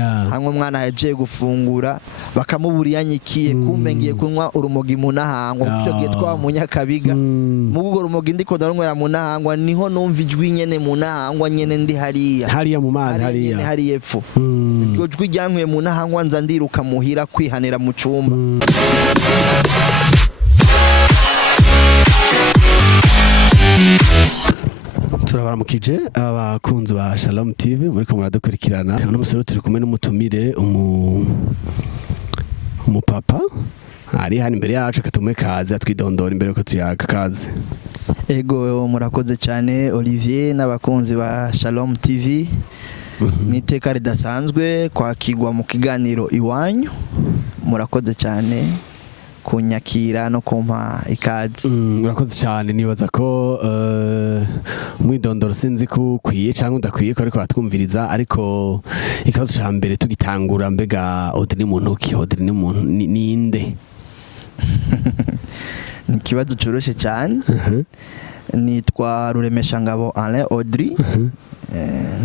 hamwe umwana yagiye gufungura bakamubura yanyikiye kumbe ngiye kunywa urumogi mu nahangwa cyo gihe twa mu Nyakabiga mu gugo urumogi ndiko ndarunywera mu nahangwa niho numva ijwi nyene mu nahangwa nyene ndi hariya mu mazi hariya epfo iryo jwi ryankwiye mu nahangwa nza ndiruka muhira kwihanira mu cumba. Turabaramukije abakunzi ba Shalom TV muri ko muradukurikirana. Uno musoro turi kumwe n'umutumire umupapa ari hano imbere yacu katume kaze atwidondora imbere ko tuyaga kaze. Ego murakoze cyane Olivier n'abakunzi ba Shalom TV. Niteka ridasanzwe kwakirwa mu kiganiro iwanyu. Murakoze cyane kunyakira no kumpa ikaze. Urakoze cyane nibaza ko mwidondoro sinzi ko kwiye cyangwa udakwiye ko ariko batwumviriza ariko ikazo cya mbere tugitangura mbega Audrey muntu ki Audrey ni muntu ninde? Ni kibazo cyoroshye cyane. Nitwa Ruremeshangabo Alain Audrey.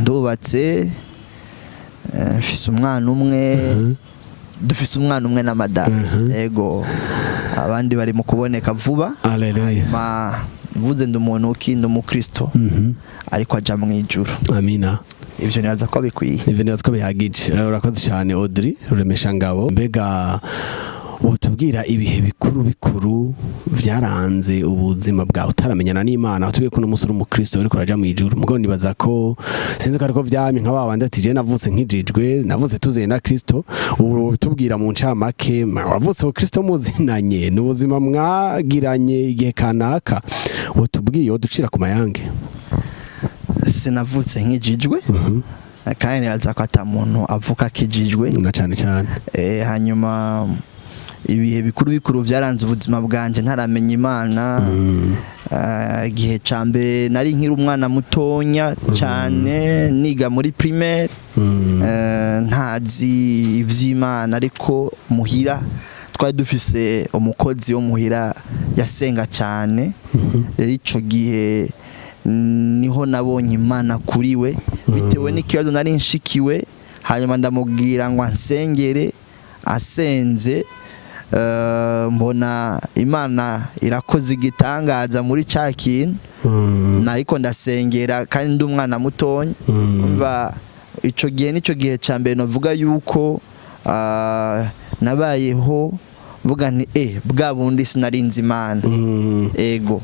Ndubatse mfise umwana umwe dufise umwana umwe na madame. Ego abandi bari mu kuboneka vuba. Haleluya. Vuze ndumuntu ki ndumukristo ariko aja mu ijuru. Amina. Ivyo nibaza ko bikwiye. Ivyo nibaza ko bihagije. Urakoze cyane Audrey Ruremeshangabo. Mbega utubwira ibihe bikuru vyaranze ubuzima bwawe utaramenyana n'Imana utubwiye ko n'umusuru umukristo uri kuraja mu ijuru mugo nibaza ko sinzi ko ariko vyamye nka babandi ati je navutse nkijijwe navutse tuzeye na Kristo utubwira mu ncamake wavutse ko Kristo muzinanye n'ubuzima mwagiranye igihe kanaka utubwiye uducira ku mayange. Sinavutse nkijijwe kandi nibaza ko ata muntu avuka kijijwe na cyane hanyuma ibihe bikuru vyaranze ubuzima bwanje ntaramenya Imana. Igihe cambe nari nkiri umwana mutonya cyane niga muri primaire ntazi ivy'Imana ariko muhira twari dufise umukozi wo muhira yasenga cyane. Ico gihe niho nabonye Imana kuri we bitewe n'ikibazo nari nshikiwe hanyuma ndamubwira ngo ansengere asenze. Mbona Imana irakoze igitangaza muri cya kintu nariko ndasengera kandi ndi umwana mutonya. Umva ico gihe nico gihe cya mbere novuga yuko nabayeho mvuga nti bwa bundi sinarinze Imana. Ego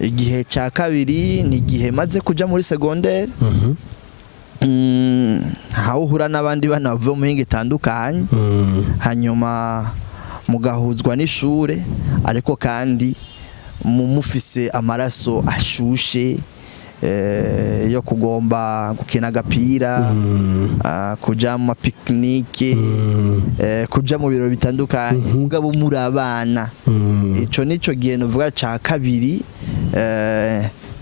igihe cya kabiri ni igihe maze kuja muri secondaire. Haho uhura n'abandi bana bavuye mu hinga itandukanye hanyuma mugahuzwa n'ishure ariko kandi mufise amaraso ashushe yo kugomba gukina agapira kuja mu picnic kuja mu biro bitandukanye mugabo muri abana. Ico nico gihe novuga ca kabiri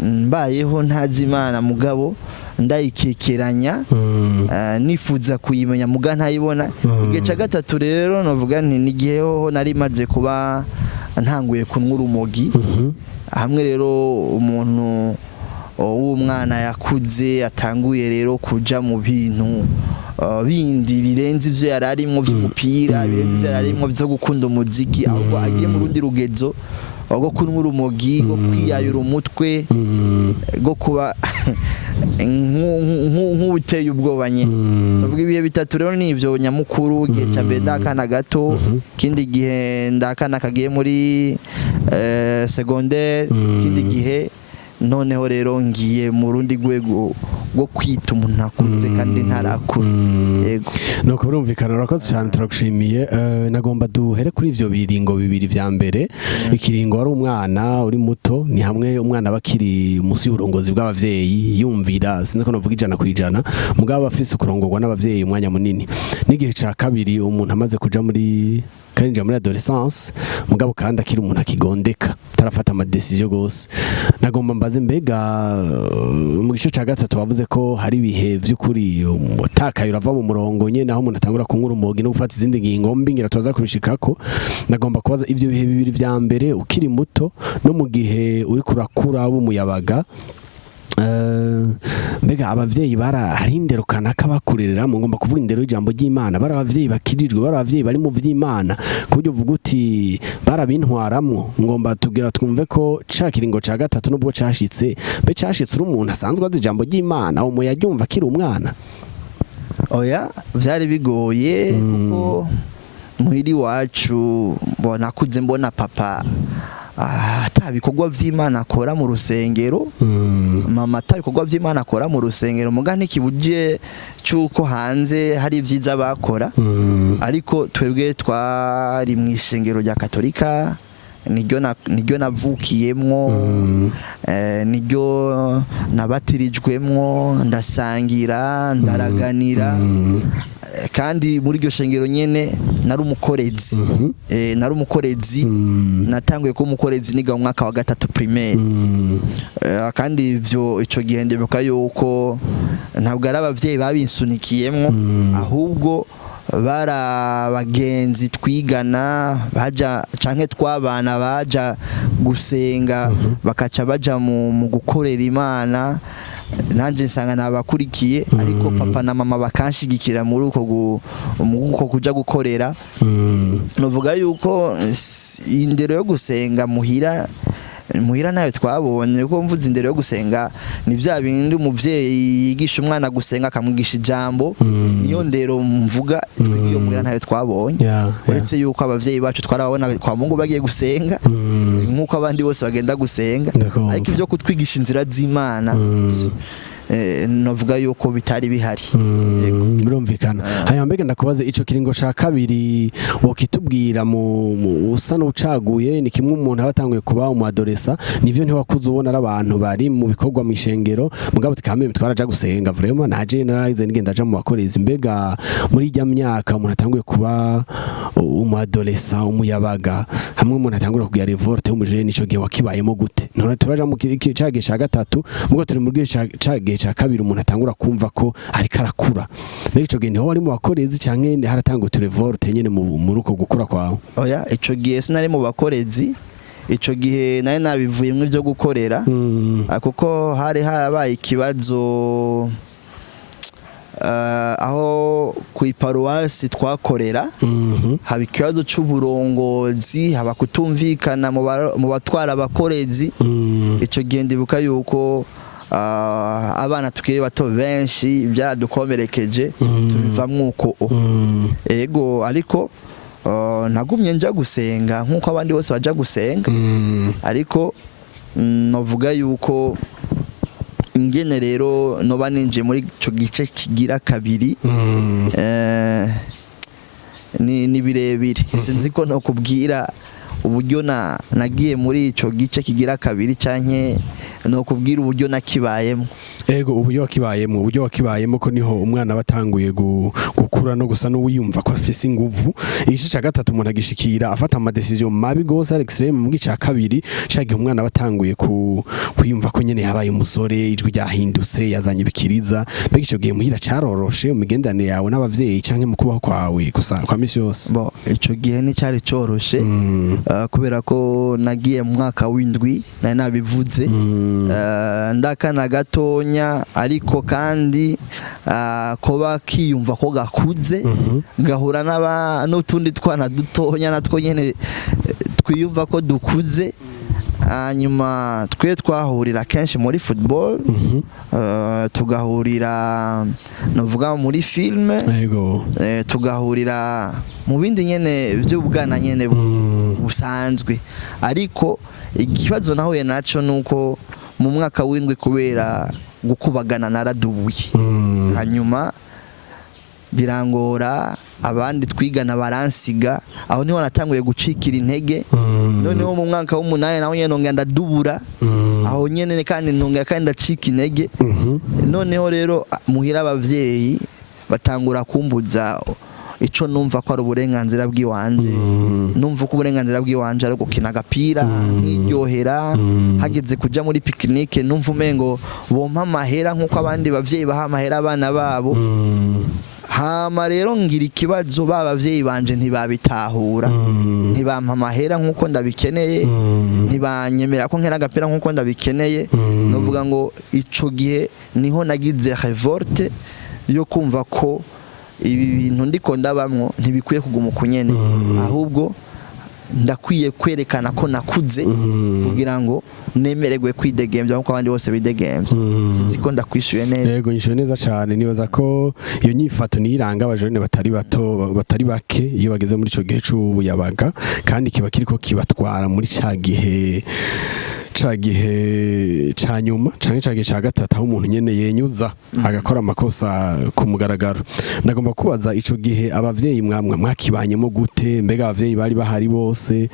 mbayeho ntazi Imana mugabo ndayikekeranya nifuza kuyimenya muga ntayibona. Igihe cya gatatu rero novuga nti nigihe ho nari maze kuba ntanguye kunywa urumogi hamwe rero umuntu w'umwana yakuze atanguye rero kuja mu bintu bindi birenze ivyo yararimo vy'umupira birenze ivyo yararimo vyo gukunda umuziki ahubwo agiye mu rundi rugezo go kunywa urumogi go kwiyayura umutwe go kuba nk'uteye ubwoba nyine. Bavuga ibihe bitatu rero nivyo nyamukuru. Igihe cya mbere ndakana gato kindi gihe ndakana kagiye muri secondaire kindi gihe noneho rero ngiye mu rundi rwego rwo kwita umuntu akunze kandi ntarakura. Yego nuko urumvikana. Urakoze cyane turagushimiye. Nagomba duhere kuri ivyo biringo bibiri vya mbere. Ikiringo wari umwana uri muto ni hamwe umwana bakiri musi y'uburongozi bw'abavyeyi yumvira sinzi ko novuga 100% mugabo afise kurongorwa n'abavyeyi umwanya munini. N'igihe ca kabiri umuntu amaze kuja muri karinja muri adolescence mugabo kandi akiri umuntu akigondeka tarafata ama decision gose. Nagomba mbaze mbega mu gice ca gatatu wavuze ko hari ibihe vy'ukuri utakaye urava mu murongo nyene aho umuntu atangura kunywa urumogi no gufata izindi ngingo mbi ngira tuza kubishikako. Nagomba kubaza ivyo bihe bibiri vya mbere ukiri muto no mu gihe uri kurakura b'umuyabaga mbega abavyeyi hari indero kanaka bakurerera mu ngomba kuvuga indero y'ijambo ry'Imana bari abavyeyi bakirijwe bari abavyeyi bari mu vy'Imana kuburyo uvuga uti barabintwaramwo ngomba tugira twumve ko ca kiringo ca gatatu nubwo cashitse be cashitse uri umuntu asanzwe azi ijambo ry'Imana umu yaryumva akiri umwana. Oya vyari bigoye kuko muhiri wacu nakuze mbona papa atabikorwa vy'Imana akora mu rusengero, mama atabikorwa vy'Imana akora mu rusengero, muga ntikibuje cyuko hanze hari ivyiza bakora, ariko twebwe twari mu ishengero rya Katolika niryo navukiyemwo, niryo nabatirijwemwo, ndasangira ndaraganira, kandi muri iryo shengero nyene nari umukorezi natanguye ko umukorezi niga mu mwaka wa 3 primaire, kandi ivyo ico gihe ndibuka yuko ntabwo ari abavyeyi babinsunikiyemwo, ahubwo bara bagenzi twigana baja canke twabana baja gusenga bakaca baja mu gukorera Imana, nanje nsanga nabakurikiye, ariko papa na mama bakanshigikira muri uko kuja gukorera. Novuga yuko indero yo gusenga muhira nayo twabonye ko mvuze indero yo gusenga ni vya bindi umuvyeyi yigisha umwana gusenga akamwigisha ijambo, niyo ndero mvuga iyo muhira nayo twabonye, uretse yuko abavyeyi bacu twarababona kwa Mungu bagiye gusenga nkuko abandi bose bagenda gusenga, ariko ivyo kutwigisha inzira z'Imana novuga yuko bitari bihari. Birumvikana. Haya mbega ndakubaze ico kiringo ca kabiri wokitubwira mu usa n'ucaguye ni kimwe umuntu abatanguye kuba mu adolescent, nivyo ntiwakuze ubona abantu bari mu bikorwa mu ishengero mugabo tikameme twaraja gusenga vraiment naje narize nigenda aja mu bakorezi. Mbega muri ijya myaka umuntu atanguye kuba mu adolescent umuyabaga hamwe umuntu atangura kugira revolte umujene nico gihe wakibayemo gute? None turaja mu cage ca gatatu mugabo turi mu cage ca kabiri umuntu atangura kumva ko ariko arakura. Mbega ico gihe niho wari mu bakorezi canke haratanguye turevolte nyene mu ruko gukura kwawe? Oya ico gihe sinari mu bakorezi, ico gihe naye nabivuyemwe byo gukorera, kuko hari harabaye ikibazo aho ku iparuwasi twakorera, haba ikibazo c'uburongozi, haba kutumvikana mu batwara abakorezi. Ico gihe ndibuka yuko abana tukiri bato benshi byaradukomerekeje tubivamwo uko ego, ariko nagumye nja gusenga nkuko abandi bose baja gusenga, ariko novuga yuko ingene rero noba ninje muri ico gice kigira kabiri ni birebire, sinzi ko no kubwira uburyo nagiye muri ico gice kigira kabiri canke no kubwira uburyo nakibayemo. Ego uburyo wakibayemo ko niho umwana batanguye gukura no gusa no wiyumva ko afise inguvu. Igice ca gatatu umuntu agishikira afata ama decision mabi gose extreme, mu gice ca kabiri cagiye umwana batanguye kuyumva ko nyene yabaye umusore, ijwi ryahindutse, yazanye bikiriza. Mbega ico gihe muhira caroroshe umigendane yawe n'abavyeyi canke mu kubaho kwawe gusa kwa misi yose? Bo ico gihe ni cari coroshe kubera ko nagiye mu mwaka w'indwi nari nabivuze, ndakana gatonya, ariko kandi koba kiyumva ko gakuze gahura n'utundi twana dutonya natwo nyene twiyumva ko dukuze. Hanyuma twe twahurira kenshi muri football, tugahurira novuga muri filme, tugahurira mu bindi nyene by'ubwana nyene busanzwe. Ariko ikibazo nahuye naco nuko mu mwaka w'indwi kubera gukubagana naradubuye, hanyuma birangora, abandi twigana baransiga, aho niho natanguye gucikira intege. Noneho mu mwaka w'umunani naho nyene nongera ndadubura, aho nyene kandi nongera kandi ndacika intege. Noneho rero muhira abavyeyi batangura kumbuza ico numva ko ari uburenganzira bw'iwanje, numva ko uburenganzira bw'iwanje ari gukina agapira nkiryohera, hageze kuja muri picnic numva umengo bompa amahera nkuko abandi bavyeyi baha amahera abana babo. hama rero ngira ikibazo babavyeyi banje ntibabitahura ntibampa amahera nkuko ndabikeneye ntibanyemera ko nkera agapira nkuko ndabikeneye novuga ngo ico gihe niho nagize revolte yo kumva ko ibi bintu ndiko ndabamwo ntibikwiye kuguma kunyene ahubwo ndakwiye kwerekana ko nakuze kugira ngo nemererwe kwidegemvya nkuko abandi bose bidegemvya sinzi ko ndakwishuye neza. Yego nyishuye neza cyane, nibaza ko iyo nyifato niyiranga abajene batari bato batari bake iyo bageze muri ico gihe c'ubuyabaga, kandi kiba kiriko kibatwara muri ca gihe ca nyuma canke ca gihe ca gatatu aho umuntu nyene yenyuza agakora amakosa ku mugaragaro. Ndagomba kubaza ico gihe abavyeyi mwakibanyemo gute? Mbega abavyeyi bari bahari bose?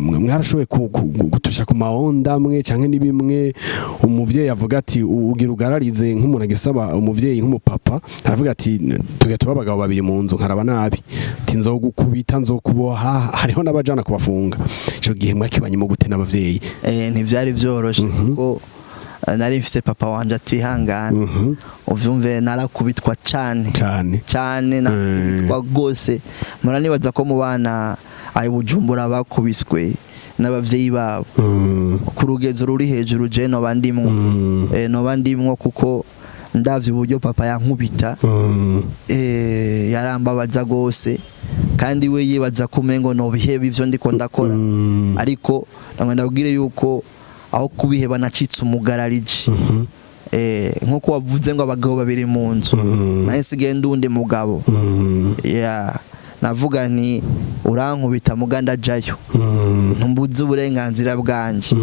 Mwarashoboye gutusha ku mahonda amwe canke n'ibimwe umuvyeyi avuga ati ugira ugararize nk'umuntu agisaba umuvyeyi nk'umupapa aravuga ati tuge tuba abagabo babiri mu nzu nkaraba nabi ati nzogukubita nzokuboha, hariho n'abajana kubafunga. Ico gihe mwakibanyemo gute n'abavyeyi? Ntivyari vyoroshe kuko nari mfise papa wanje atihangana, uvyumve narakubitwa cane nakubitwa gose. Muranibaza ko mu bana ayi Bujumbura bakubiswe n'abavyeyi babo ku rugezo ruri hejuru, je noba ndimwo kuko ndavye uburyo papa yankubita yarambabaza gose, kandi we yibaza kumengo no biheba ivyo ndiko ndakora, ariko ndabwire yuko aho kubiheba nacitse umugararije. Nkuko wavuze ngo abagabo babiri mu nzu, nahise genda undi mugabo navuga nti urankubita muganda jayo ntumbuze uburenganzira bwanje,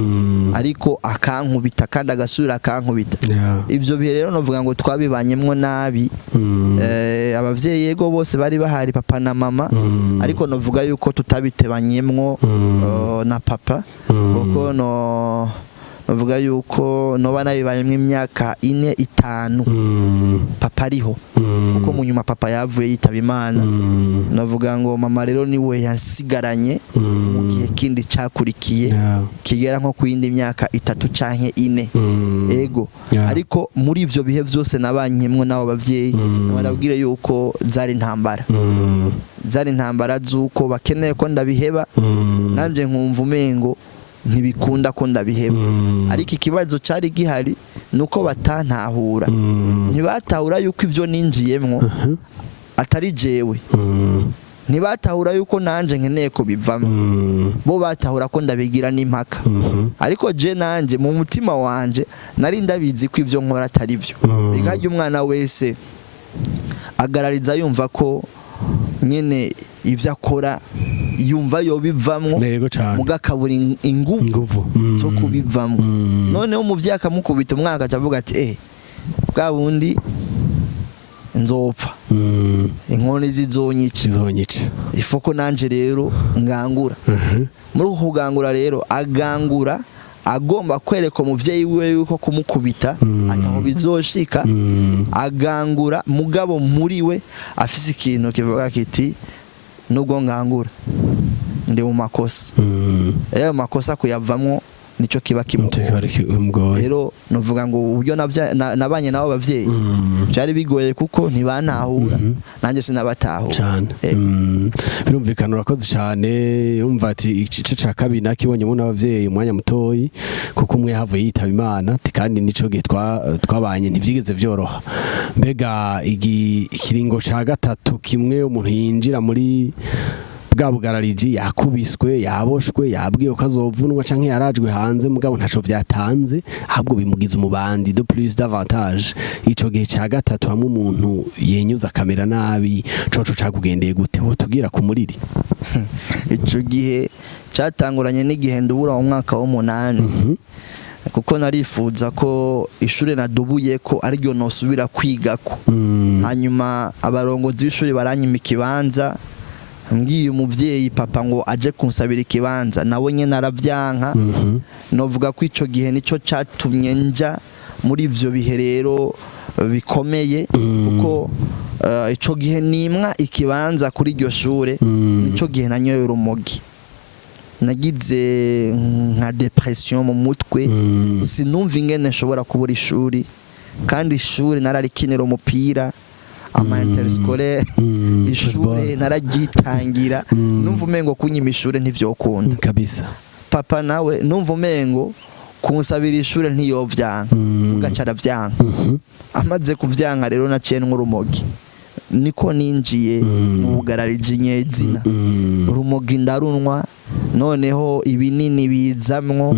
ariko akankubita kandi agasubira akankubita. Ivyo bihe rero novuga ngo twabibanyemwo nabi. Abavyeyi yego bose bari bahari, papa na mama, ariko novuga yuko tutabitebanyemwo na papa kuko novuga yuko noba nabibayemwo imyaka 4-5 papa ariho, kuko mu nyuma papa yavuye yitaba Imana. Novuga ngo mama rero niwe yansigaranye mu gihe kindi cyakurikiye kigera nko ku yindi myaka 3 canke 4 ego. Ariko muri ivyo bihe vyose nabanyemwo nabo bavyeyi nababwire yuko zari intambara z'uko bakeneye ko ndabiheba, nanje nkumva umengo ntibikunda ko ndabiheba. Ariko ikibazo cyari gihari nuko batantahura, ntibatahura yuko ivyo ninjiyemwo atari jewe, ntibatahura yuko nanje nkeneye ko bivamo, bo batahura ko ndabigira n'impaka. Ariko je nanje mu mutima wanje nari ndabizi ko ivyo nkora atari byo. Bigajya umwana wese agarariza yumva ko nyene ivyo akora yumva yo bivamwo mugakabura inguvu zo kubivamwo. Noneho umuvyeyi akamukubita umwana akavuga ati bwa bundi nzopfa, inkoni zizonyica, ifoko nanje rero ngangura. Muri uko kugangura rero agangura agomba kwereka umuvyeyi wiwe yuko kumukubita ataho bizoshika, agangura mugabo muri we afise ikintu kivuga kiti nubwo ngangura ndi mu makosa. Rero makosa kuyavamwo nico kiba kimugoye. Rero novuga ngo uburyo nabanye nabo bavyeyi byari bigoye kuko ntibanahura, nanjye sinabatahura cyane. Birumvikana urakoze cyane. Umva ati igice ca kabiri nakibonyemo n'abavyeyi umwanya mutoyi kuko umwe havuye yitaba Imana, kandi nico gihe twabanye ntivyigeze vyoroha. Mbega ikiringo ca gatatu kimwe umuntu yinjira muri bwa bugarariji, yakubiswe, yaboshwe, yabwiye ko azovunwa canke yarajwe hanze, mugabo ntaco vyatanze, ahubwo bimugize umubandi de plus davantage. Ico gihe ca gatatu hamwe umuntu yenyuza kamera nabi, coco cakugendeye gute? Ho tugira ku muriri. Ico gihe catanguranye n'igihe ndubura mu mwaka w'8 kuko narifuza ko ishure nadubuye ko ari ryo nosubira kwigako. Hanyuma abarongozi b'ishure baranyima ikibanza, mbwiye umuvyeyi papa ngo aje kunsabira ikibanza, nawe nyene aravyanka. Novuga ko ico gihe nico catumye nja muri ivyo bihe rero bikomeye, kuko ico gihe nimwa ikibanza kuri iryo shure, nico gihe nanyoye urumogi, nagize nka depression mu mutwe, sinumva ingene nshobora kubura ishuri kandi ishuri nararikinira umupira ama interscolaire ishuri naragitangira numva umengo kunyima ishuri ntivyokunda kabisa. papa nawe numva umengo kunsabira ishuri ntiyovyanka ugacara vyanka amaze kuvyanka rero naciye nk'urumogi niko ninjiye mu bugarariji nyezina urumogi ndarunwa noneho ibinini bizamwo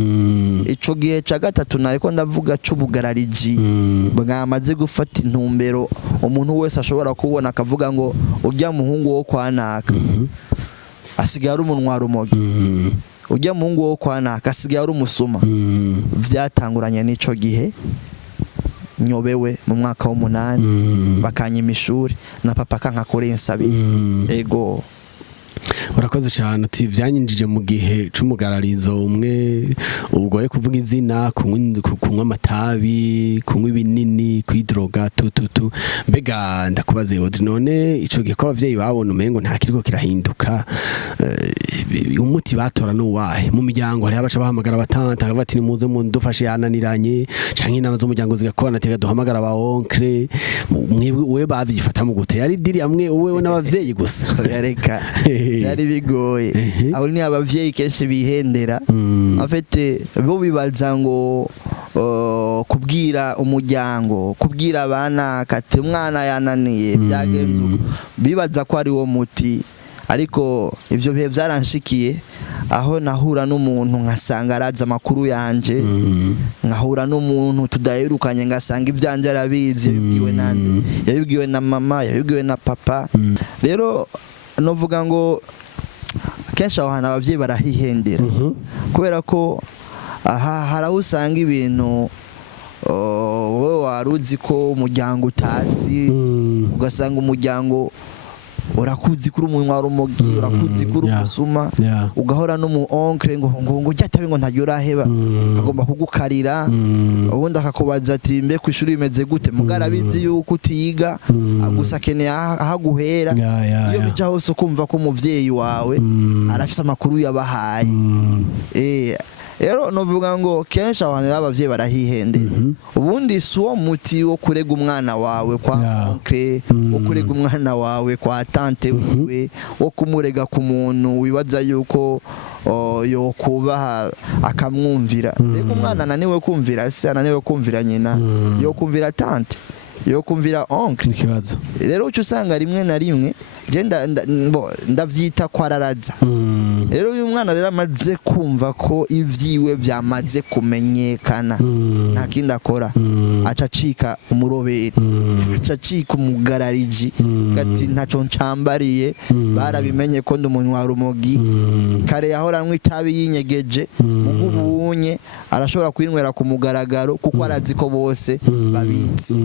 ico gihe ca gatatu nariko ndavuga c'ubugarariji bwamaze gufata intumbero umuntu wese ashobora kubona akavuga ngo urya muhungu wo kwanaka asigaye ari umunwa rumogi urya muhungu wo kwanaka asigaye ari umusuma vyatanguranye n'ico gihe nyobewe mu mwaka w'8 bakanyima ishuri na papa kankakoreye insabira ego. Urakoze cyane uti byanyinjije mu gihe c'umugararizo umwe ugoye kuvuga izina kunywa amatabi kunywa ibinini kwidroga tututu mbega ndakubaze Audrey none ico gihe ko abavyeyi babona umengo nta kiriko kirahinduka umuti batora n'uwahe mu miryango hari abaca bahamagara batanta bati nimuze mu ndufashe yananiranye canke inama zo muryango zigakorana tega duhamagara ba oncle we bavyifata mu gute yari diri amwe wewe n'abavyeyi gusa yareka byari bigoye aho ni abavyeyi kenshi bihendera afite bo bibaza ngo kubwira umuryango kubwira abana kati umwana yananiye byagenze bibaza ko ari wo muti ariko ivyo bihe byaranshikiye aho nahura n'umuntu nkasanga araza amakuru yanje nkahura n'umuntu tudaherukanye ngasanga ivyanje arabizi yabibwiwe nande yabibwiwe na mama yabibwiwe na papa rero novuga ngo kenshi aho hana abavyeyi barahihendera kubera ko aha haraho usanga ibintu wowe waruzi ko umuryango utazi ugasanga umuryango urakuzi kuri umunwa rumogi urakuzi kuri umusuma ugahora no mu oncle ngo cyatabe ngo ntajyo uraheba agomba kugukarira ubundi akakubaza ati mbe ku ishuri bimeze gute mugara bizi yuko utiga agusakeneye ahaguhera iyo bija hose kumva ko umuvyeyi wawe arafise amakuru yabahaye rero novuga ngo kenshi abantu abavyeyi barahihendera ubundi suwo muti wo kurega umwana wawe kwa oncle wo kurega umwana wawe kwa tante wiwe wo kumurega ku muntu wibaza yuko yo kubaha akamwumvira rego umwana ananiwe kumvira se ananiwe kumvira nyina yo kumvira tante yo kumvira oncle ikibazo rero ucu usanga rimwe na rimwe genda ndavyita ko araraza rero uyu mwana rero amaze kumva ko ivyiwe vyamaze kumenyekana nta kindi akora aca cika umuroberi aca cika umugarariji gati ntaco ncambariye barabimenye ko ndi umuntu wa rumogi kare yahora anywa itabi yinyegeje mugubunye arashobora kwinywera ku mugaragaro kuko arazi ko bose babizi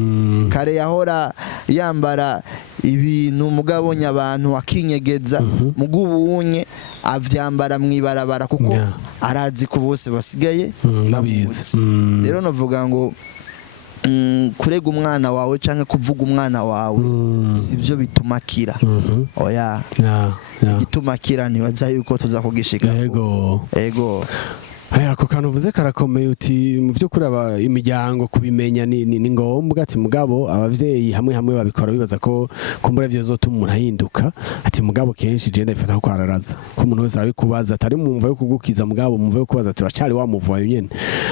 kare yahora yambara ibintu mugabonye abantu akinyegeza mugubunye avyambara mwibarabara kuko arazi ko bose basigaye babizi rero novuga ngo kurega umwana wawe canke kuvuga umwana wawe sivyo bituma akira oya igituma akira ntibaza yuko tuza kugishika ego ako kantu uvuze karakomeye uti mu vy'ukuri imiryango kubimenya ni ngombwa ati mugabo abavyeyi hamwe hamwe babikora bibaza ko kumbura vyo zotuma umuntu ahinduka ati mugabo kenshi je ndabifata ko kwararaza ko umuntu wese arabikubaza atari mumva yo kugukiza mugabo mumva yo kubaza ati uracari wa muvayo nyene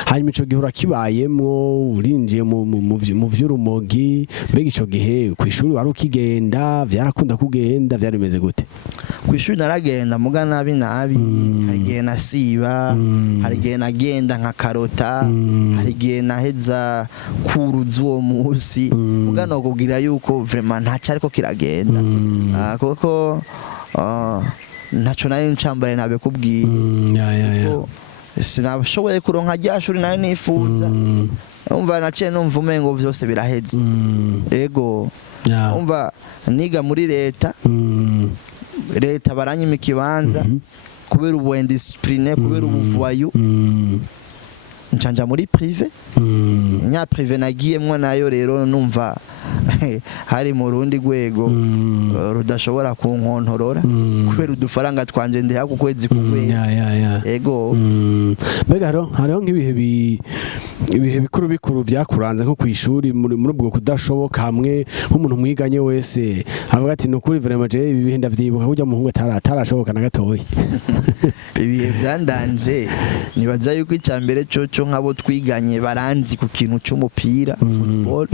hanyuma ico gihe urakibayemwo urinjiye mu vy'urumogi mbega ico gihe kw'ishuri wari ukigenda vyarakunda kugenda vyari bimeze gute kw'ishuri naragenda muga nabi hari igihe nasiba hari igihe nagenda nka karota hari igihe naheza kuruza uwo munsi muga nokubwira yuko vraiment ntaco ariko kiragenda kuko ntaco nari ncambaye nabe kubwiye sinashoboye kuronka rya shuri nayo nifuza umva naciye numva umengo vyose biraheze ego umva niga muri leta baranyima ikibanza kubera ubu indiscipline kubera ubuvoyu ncanja muri privé nya privé nagiyemwo nayo rero numva hari mu rundi rwego rudashobora kunkontorora kubera udufaranga twanje ndiha ku kwezi ku kwezi ego mbega hariho nk'ibihe bikuru byakuranze nko kwishuri muri ubwo kudashoboka hamwe nk'umuntu mwiganye wese avuga ati no kuri vraiment je ibi bihe ndavyibuka kujya muhungu atarashoboka na gatoyi ibihe byandanze nibaza yuko icyambere cyo nk'abo twiganye baranzi ku kintu cy'umupira football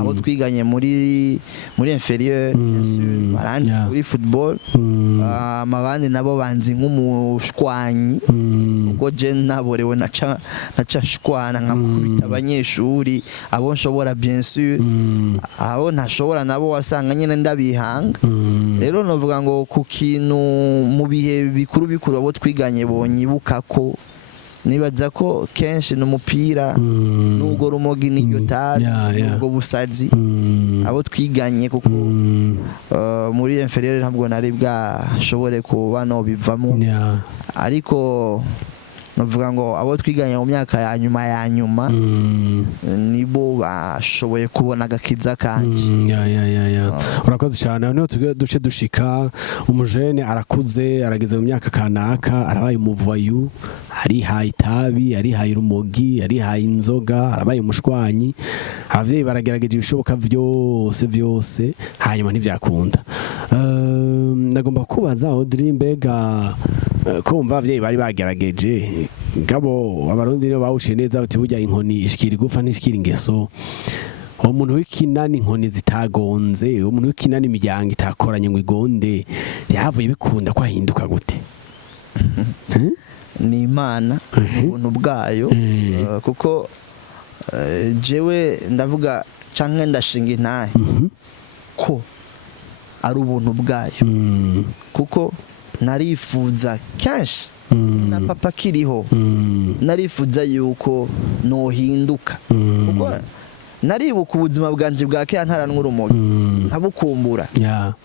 abo twiganye muri inferieur baranzi kuri football amabandi nabo banzi nk'umushwanyi ubwo je naborewe naca shwana nkakubita abanyeshuri abo nshobora bien sûr abo ntashobora nabo wasanga nyine ndabihanga rero novuga ngo ku kintu mu bihe bikuru abo twiganye bonyibuka ko nibaza ko kenshi n'umupira n'ubwo rumogi n'iryo tabi n'ubwo busazi abo twiganye kuko muri inferieur ntabwo nari bwashobore kuba no bivamo ariko novuga ngo abo twiganye mu myaka ya nyuma nibo bashoboye kubona agakiza kanje urakoze cyane niho duce dushika umujene arakuze arageze mu myaka kanaka arabaye umuvayu arihaye itabi arihaye urumogi arihaye inzoga arabaye umushwanyi abavyeyi baragerageje ibishoboka byose hanyuma ntivyakunda nagomba kubaza Audrey mbega kumva abavyeyi bari bagerageje ngabo abarundi nibo bawuciye neza bati burya inkoni ishikira igufa ntishikira ingeso umuntu w'ikinani inkoni zitagonze umuntu w'ikinani imiryango itakoranye ngo igonde yavuye bikunda ko ahinduka gute ni Imana ubuntu bwayo kuko jewe ndavuga canke ndashinga intahe ko ari ubuntu bwayo kuko narifuza kenshi na papa kiriho narifuza yuko nohinduka kuko naribuka ubuzima bwanje bwa kera ntaranwa urumogi nkabukumbura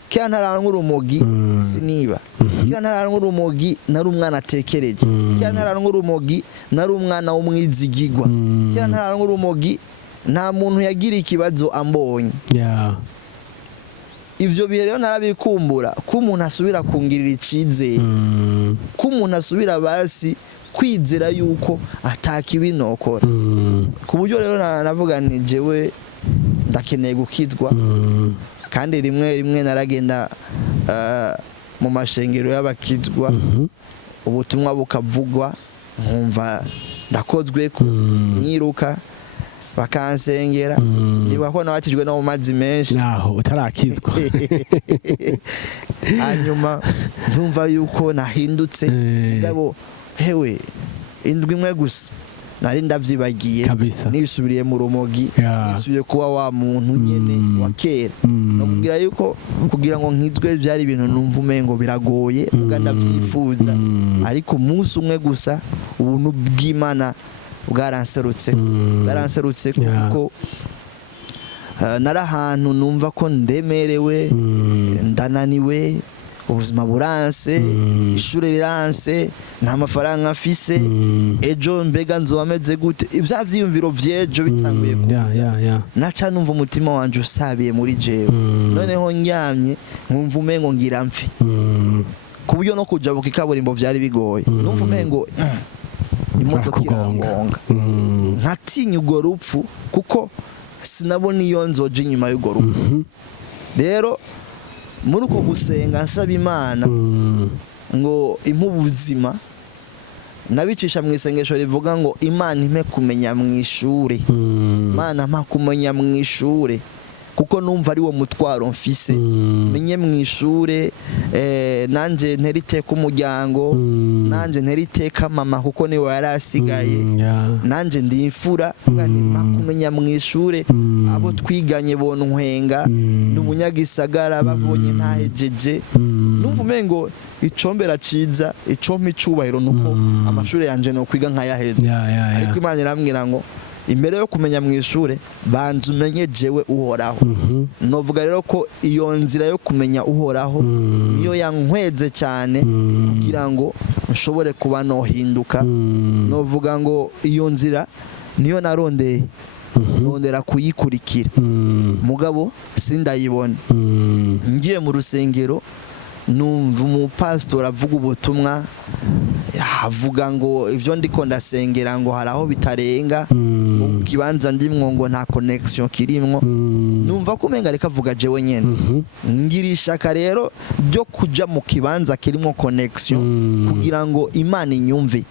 kera ntaranwa urumogi siniba kera ntaranwa urumogi nari umwana atekereje kera ntaranwa urumogi nari umwana w'umwizigigwa kera ntaranwa urumogi nta muntu yagira ikibazo ambonye ivyo bihe rero narabikumbura ko umuntu asubira kungirira icizere ko umuntu asubira basi kwizera yuko atakibinokora ku buryo rero navuga ni jewe ndakeneye gukizwa kandi rimwe naragenda mu mashengero y'abakizwa ubutumwa bukavugwa nkumva ndakozwe ko nyiruka bakansengera niba ko nabatijwe no mu mazi menshi naho utarakizwa hanyuma ndumva yuko nahindutse ngabo hewe indwi imwe gusa nari ndavyibagiye nisubiriye mu rumogi nisubiye kuba wa muntu nyene wa kera nokubwira yuko kugira ngo nkizwe byari ibintu numva umengo biragoye muga ndavyifuza ariko umunsi umwe gusa ubuntu bw'Imana bwaranserutse kuko nari ahantu numva ko ndemerewe ndananiwe ubuzima buranse ishure riranse nta mafaranga afise ejo mbega nzomeze gute ivya vyiyumviro vyejo bitanguye naca numva umutima wanje usabiye muri jewe noneho ndyamye nkumva umengo ngira mpfe ku buryo no kujabuka ikaburimbo vyari bigoye numva umengo imodoka irangonga nkatinya urwo rupfu kuko sinabona iyo nzoja inyuma y'urwo rupfu rero muri uko gusenga nsaba Imana ngo impe ubuzima nabicisha mu isengesho rivuga ngo Imana impe kumenya mu ishure Imana mpa kumenya mu ishure kuko numva ari wo mutwaro mfise menye mu ishure nanje nteriteka umuryango nanje nteriteka mama kuko niwe yarasigaye nanje ndi imfura kandi mpa kumenya mu ishure abo twiganye bontwenga n'umunyagisagara babonye ntahejeje numva umengo icombera ciza icompa icubahiro nuko amashure yanje no kwiga nkayaheza ariko Imana irambwira ngo imbere yo kumenya mu ishure banza umenye jewe uhoraho novuga rero ko iyo nzira yo kumenya uhoraho niyo yankweze cyane kugira ngo nshobore kuba nohinduka novuga ngo iyo nzira niyo narondeye nondera kuyikurikira mugabo sindayibona ngiye mu rusengero numva umupasitori avuga ubutumwa avuga ngo ivyo ndiko ndasengera ngo haraho bitarenga mu kibanza ndimwo ngo nta connection kirimwo numva ko umenga reka avuga jewe nyene ngira ishaka rero ryo kuja mu kibanza kirimwo connection kugira ngo Imana inyumve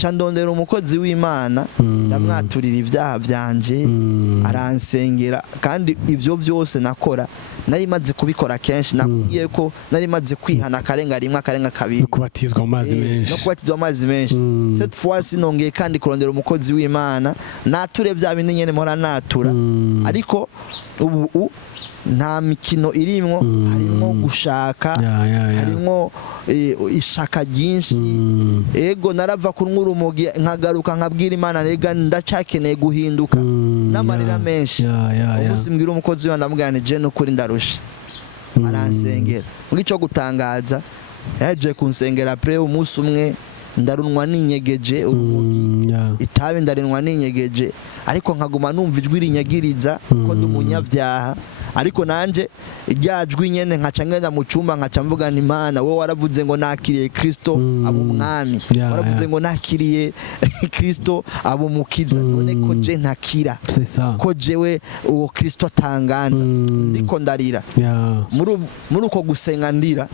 ca ndondera umukozi w'Imana ndamwaturira ivyaha vyanje aransengera kandi ivyo vyose nakora nari maze kubikora kenshi nakubwiye ko nari maze kwihana akarenga rimwe akarenga kabiri no kubatizwa mu mazi menshi no kubatizwa amazi menshi cette fois sinongeye kandi kurondera umukozi w'Imana nature bya bindi nyene mpora natura ariko ubu nta mikino irimwo harimo gushaka harimo ishaka ryinshi ego narava kunwa urumogi nkagaruka nkabwira Imana rega ndacakeneye guhinduka n'amarira menshi ubusi mbwira umukozi w'Imana ndamugana je no kuri ndarusha aransengera ngico gutangaza yaje kunsengera après umunsi umwe ndarunwa ninyegeje urumogi itabi ndarinwa ninyegeje ariko nkaguma numva ijwi rinyagiriza ko ndumunyavyaha ariko nanje ryajwi nyene nkaca ngenda mu cyumba nkaca mvuga ni Imana wowe waravuze ngo nakiriye Kristo abo umwami waravuze ngo nakiriye Kristo abo mukiza none ko je ntakira ko jewe uwo Kristo atanganza ndiko ndarira muri uko gusenga ndira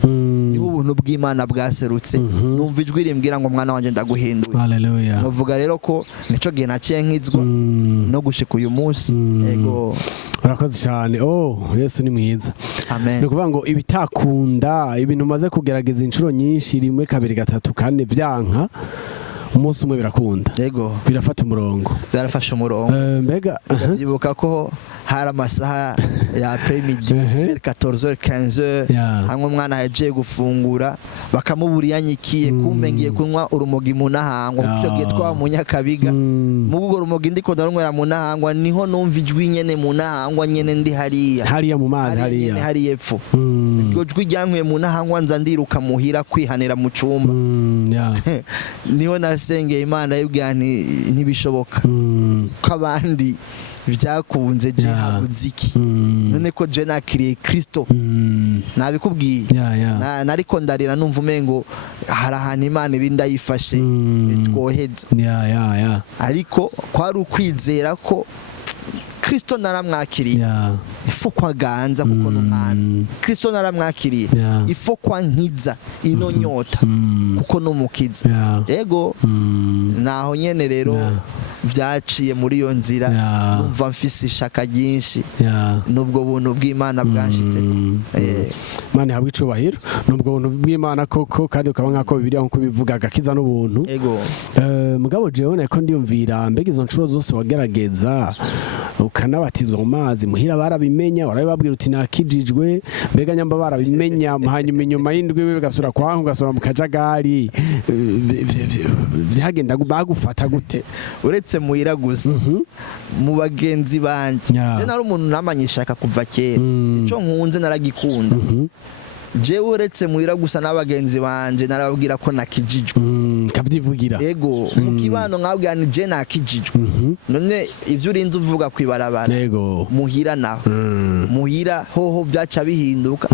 niho ubuntu bw'Imana bwaserutse numva ijwi rimbwira ngo mwana wanje ndaguhinduye haleluya novuga rero ko nico gihe naciye nkizwa no gushika uyu munsi ego urakoze cyane Yesu ni mwiza amen ni kuvuga ngo ibitakunda ibintu maze kugerageza inshuro nyinshi rimwe kabiri gatatu kane byanka umunsi umwe birakunda yego birafata umurongo zarafashe umurongo mbega byibuka ko hari amasaha ya après-midi 14h 15h hamwe umwana yagiye gufungura bakamuburiya nyikiye kumbe ngiye kunywa urumogi mu nahangwa cyo gihe twa mu Nyakabiga mu gugo urumogi ndiko ndarunywera mu nahangwa niho numva ijwi nyene mu nahangwa nyene ndi hariya mu mazi hari epfo iryo jwi ryankwiye mu nahangwa nza ndiruka muhira kwihanira mu cyumba niho nasengeye Imana yibwira ntibishoboka ko abandi byakunze je habuziki none ko je nakiriye Kristo nabikubwiye nariko ndarira numva umengo hari ahantu Imana ibinda yifashe twoheza ariko kwari ukwizera ko Kristo naramwakiriye ifo kwaganza kuko n'umwana Kristo naramwakiriye ifo kwankiza ino nyota kuko n'umukiza ego naho nyene rero vyaciye muri iyo nzira numva mfise ishaka ryinshi nubwo buntu bw'Imana bwanshitse Imana habwe icubahiro nubwo buntu bw'Imana koko kandi ukaba nkako Bibiliya nko bivuga gakiza n'ubuntu ego mugabo jewe nako ndiyumvira mbega izo ncuro zose wagerageza ukanabatizwa mu mazi muhira barabimenya warababwira uti nakijijwe mbega nyamba barabimenya hanyuma inyuma y'indwi bigasura kwangu gasura mu kajagari vyagenda bagufata gute uretse muhira gusa mu bagenzi banje je nari umuntu namanyishaka kuva kera ico nkunze naragikunda jewe uretse muhira gusa n'abagenzi banje narababwira ko nakijijwe kavyivugira ego mu kibano nkabwira ni je nakijijwe none ivyo urinze uvuga kwibarabara ego muhira naho muhira hoho byaca bihinduka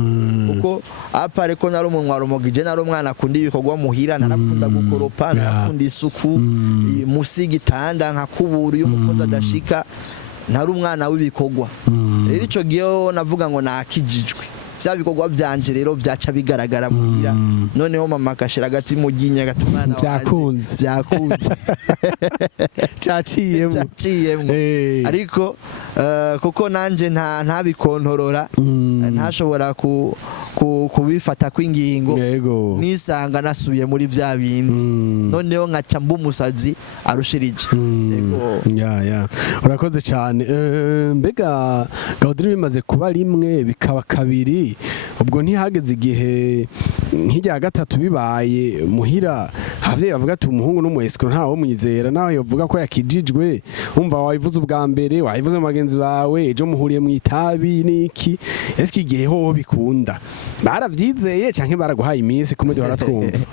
kuko apare ko nari umuntu warumogi je nari umwana akunda ibikorwa muhira narakunda gukoropa narakunda isuku musiga itanda nkakubura iyo umukozi adashika nari umwana w'ibikorwa rero ico gihe navuga ngo nakijijwe vya bikorwa vyanje rero vyaca bigaragara muhira noneho mama akashira agati mu ginya gatumana byakunze caciyemo ariko kuko nanje ntabikontorora ntashobora kubifata kw'ingingo nisanga nasubiye muri vya bindi noneho nkaca mbumusazi arushirije urakoze cyane mbega Gaudiri bimaze kuba rimwe bikaba kabiri ubwo ntihageze igihe nk'irya gatatu bibaye muhira abavyeyi bavuga ati umuhungu n'umuescro ntawo munyizera nawe yovuga ko yakijijwe umva wayivuze ubwa mbere wayivuze mu bagenzi bawe ejo muhuriye mu itabi niki eski igihe ho bikunda baravyizeye canke baraguhaye iminsi kumwe duhora twumva